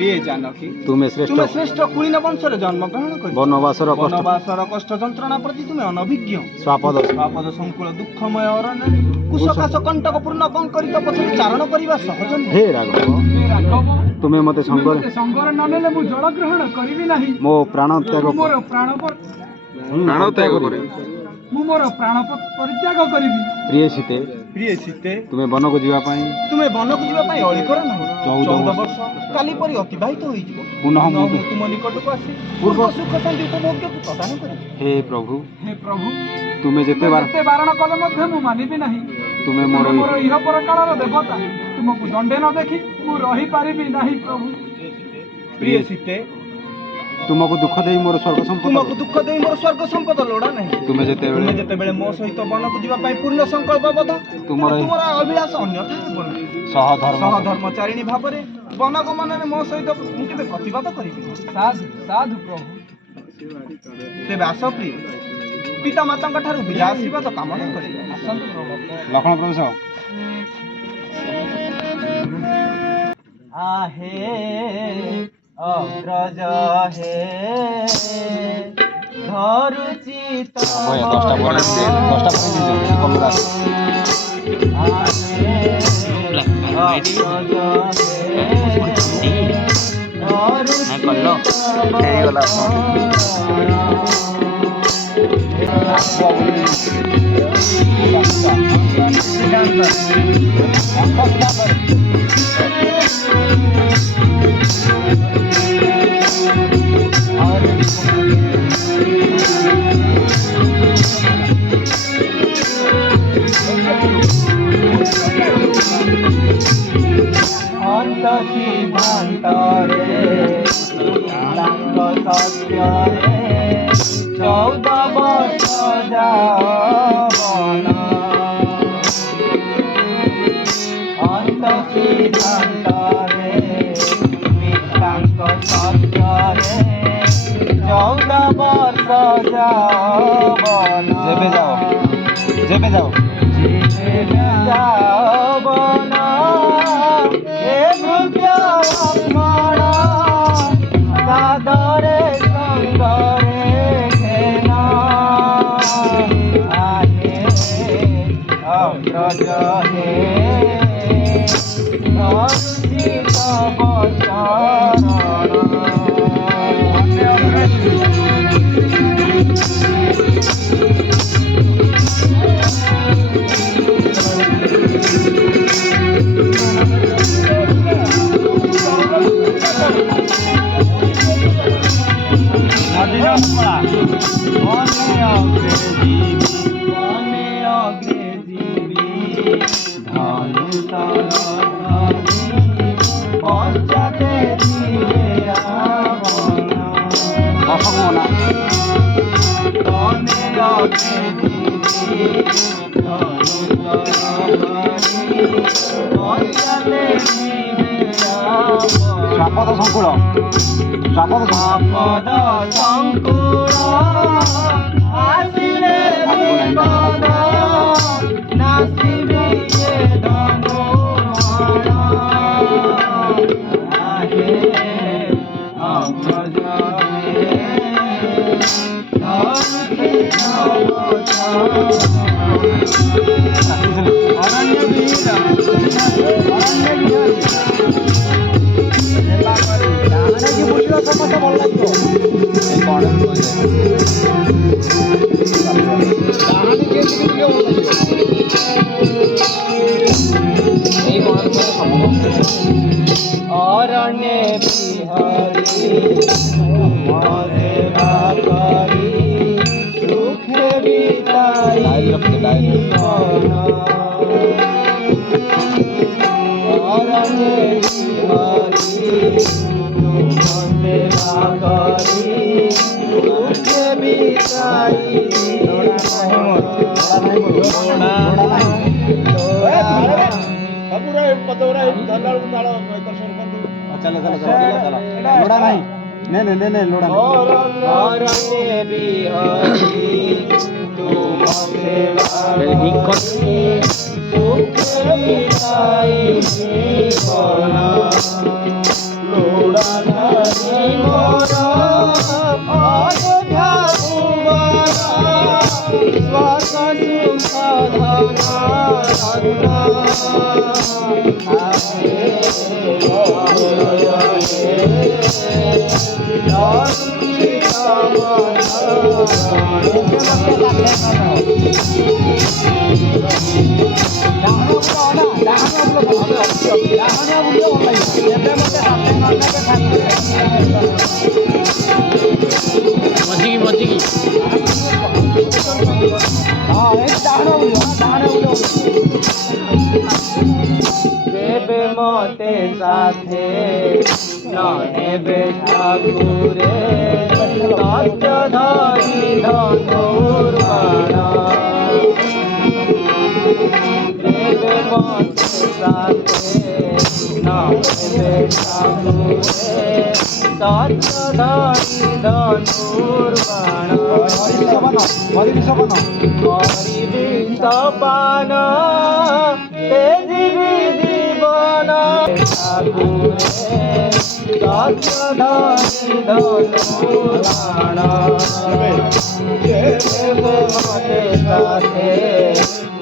प्रिय जानकी तुमे श्रेष्ठ कुलीन वंशर जन्म ग्रहण कर बनवासर कष्ट जंत्रणा प्रति तुमे अनभिज्ञ स्वापद संकुल दुःखमय अरण्य कुशकाश कंटक पूर्ण कंकरित पथरे चारण करिवा सहज हे राघव तुमे मते संगर न नेले मु जल ग्रहण करिवि नाही मो प्राण त्याग मोर प्राण परित्याग करिवि प्रिय सीते तुमे वन को जीवा पाई अळी कर ना 14 वर्ष काली परि अतिबाहित होई जिवो पुनः तुम निकट को आसी पूर्व सुख शांति उपभोग्य को प्रदान करि हे प्रभु तुमे जेते बारण कले मध्य मु मानिबि नाही तुमे मोर इह परकालर देवता तुमको दंडे न देखि मु रही पारिबि नाही प्रभु प्रिय सीते तुमको दुख देई मोर स्वर्ग संपद लोड़ा नहीं तुमे जेते बेले मो सहित वन को जीवा पाई पूर्ण संकल्पबद्ध तुमरा अभिलाष अन्यथा हेबन सहधर्मचारिणी भाबरे वन गमन मो सहित मु केबे प्रतिवाद करिबि साधु प्रभु तेबे आस प्रिय पिता माता ठारू विजय आशीर्वाद कामना करि आसंत प्रभु लखन प्रभु साहब आहे अग्रज हे धरुचि सिद्धांतरे सत्य 14 वर्ष जावन अंत सिद्धांतरे सत्य 14 वर्ष जावन जेबे जाओ सादरे संगरे घेना आहे अग्रज हे धरुचित स्वापद संकुल आसिले विपद नासिबे धनु आहे अग्रज अरण्य वीर समस्त भल लगे लोड़ा नहीं नहीं लोड़ा देवे मोते साथे नेबे ठाकुरे तत्य धरि धनुर बाण देवे मोते साथे नेबे ठाकुरे तत्य धरि धनुर बाण हरि विषपान तेजी जीवन ठाकुरे तत्य धरि धनुर्बाण देवे मोते साथे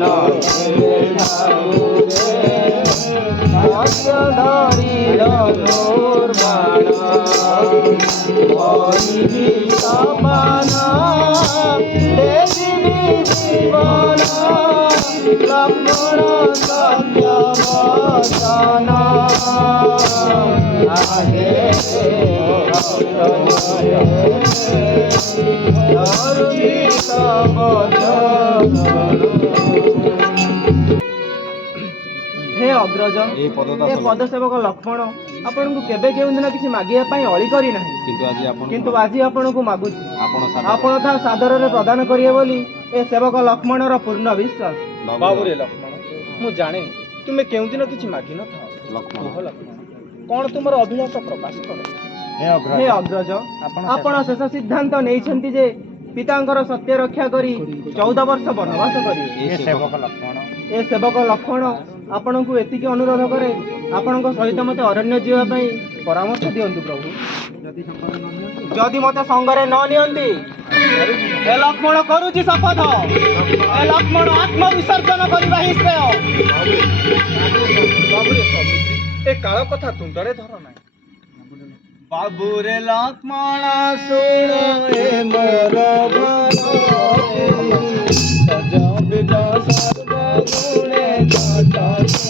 नेबे ठाकुरे तत्य धरि धनुर्बाण हरि विषपान तेजी जीवन लक्ष्मण सत्यवचन आहे हे अग्रज ए पद सेवक लक्ष्मण आपण को केबे केउ दिन किसी मागिया पई अळी करी नाही किंतु आज आपण को मागुची आपण था सादर रे प्रदान करिए बोली ए सेवक लक्ष्मण रो पूर्ण विश्वास बाबू रे लक्ष्मण मु जाने तुमे केउ दिन किसी मागी न था लक्ष्मण कोन तुमर अभिलाष प्रकाश करो हे अग्रज आपण शेष सिद्धांत नै छंती जे पितांकर सत्य रक्षा करी 14 वर्ष वनवास करी ए सेवक लक्ष्मण आपण को एतिके अनुरोध करे आपण सहित मते अरण्य जीवा पई परामर्श दियंतु प्रभु जदि मते संगरे न नियंती ए लक्ष्मण करूची शपथ ए लक्ष्मण आत्म विसर्जन करबा ही श्रेय बाबूरे ए काळ कथा तुंडरे धर नाही बाबूरे लक्ष्मण सुण ए मोर सजा बिदा सर्व गुणे जटाते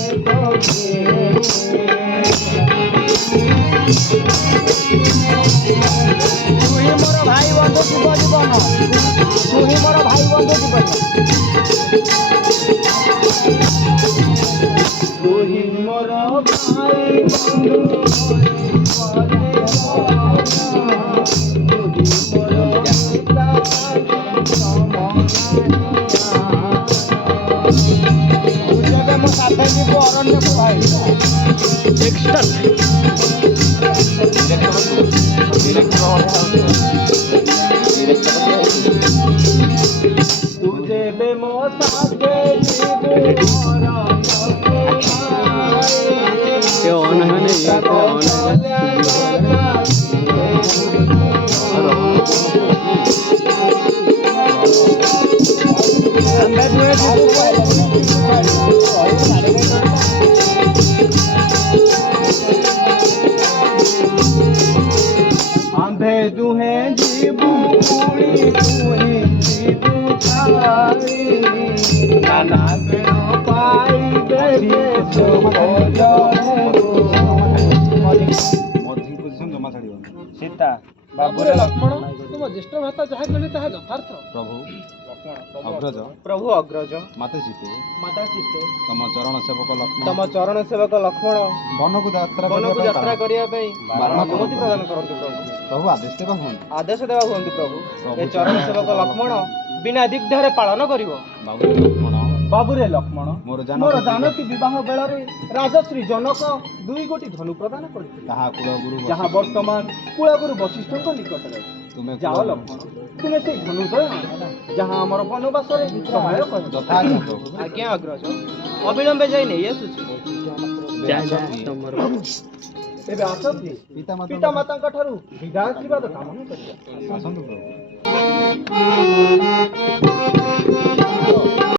तुही मोर भाई बंधु शिव जीवन तुही मोर भाई बंधु जीवन तुही मोर भाई बंधु अरण्य को भाई तुझे बे मो साथे आंधे दुहे जीवू तुहे जीवू छाड़ी नाना बेनो पाई बेबे सो सीता ବାବୁରେ ଲକ୍ଷ୍ମଣ ତୁମ ଜ୍ୟେଷ୍ଠ ଭ୍ରାତା ଯାହା କହିଲେ ତାହା ଯଥାର୍ଥ। ପ୍ରଭୁ ଅଗ୍ରଜ ପ୍ରଭୁ ଅଗ୍ରଜ ମାତେ ସୀତେ ମାତା ସୀତେ ତମ ଚରଣ ସେବକ ଲକ୍ଷ୍ମଣ ତମ ଚରଣ ସେବକ ଲକ୍ଷ୍ମଣ ବନକୁ ଯାତ୍ରା ବନକୁ ଯାତ୍ରା କରିବା ପାଇଁ ବାରଣ ଅନୁମତି ପ୍ରଦାନ କରନ୍ତୁ ପ୍ରଭୁ। ପ୍ରଭୁ ଆଦେଶ ଦେବା ହୁଅନ୍ତୁ। ଆଦେଶ ଦେବା ହୁଅନ୍ତୁ ପ୍ରଭୁ। ଏ ଚରଣ ସେବକ ଲକ୍ଷ୍ମଣ ବିନା ଦିଗ୍ଧାରେ ପାଳନ କରିବ। ବାବୁରେ ଲକ୍ଷ୍ମଣ ବାବୁରେ ଲକ୍ଷ୍ମଣ ମୋର ମୋର ଜାନକୀ ବିବାହ ବେଳରେ ରାଜଶ୍ରୀ ଜନକ 2 ଗୋଟି ଧନୁ ପ୍ରଦାନ କରିଥିଲେ, ତାହା କୁଳଗୁରୁ ଯାହା ବର୍ତ୍ତମାନ କୁଳଗୁରୁ ବଶିଷ୍ଠଙ୍କ ନିକଟରେ ଅଛି। ତୁମେ ଯାଅ ଲକ୍ଷ୍ମଣ, ତୁମେ ସେଇ ଧନୁଦୟ ଯାହା ଆମର ବନବାସରେ ସହାୟକ ହେବ। ଯଥାଜ୍ଞା ପ୍ରଭୁ। ଆଜ୍ଞା ଅଗ୍ରଜ, ଅବିଳମ୍ବେ ଯାଇ ନେଇ ଆସୁଛି। ଏବେ ଆସନ୍ତି ପିତାମାତା ପିତାମାତାଙ୍କ ଠାରୁ ବିଦାୟ ଆଶୀର୍ବାଦ କାମନା କରିବା। ଆସନ୍ତୁ ପ୍ରଭୁ।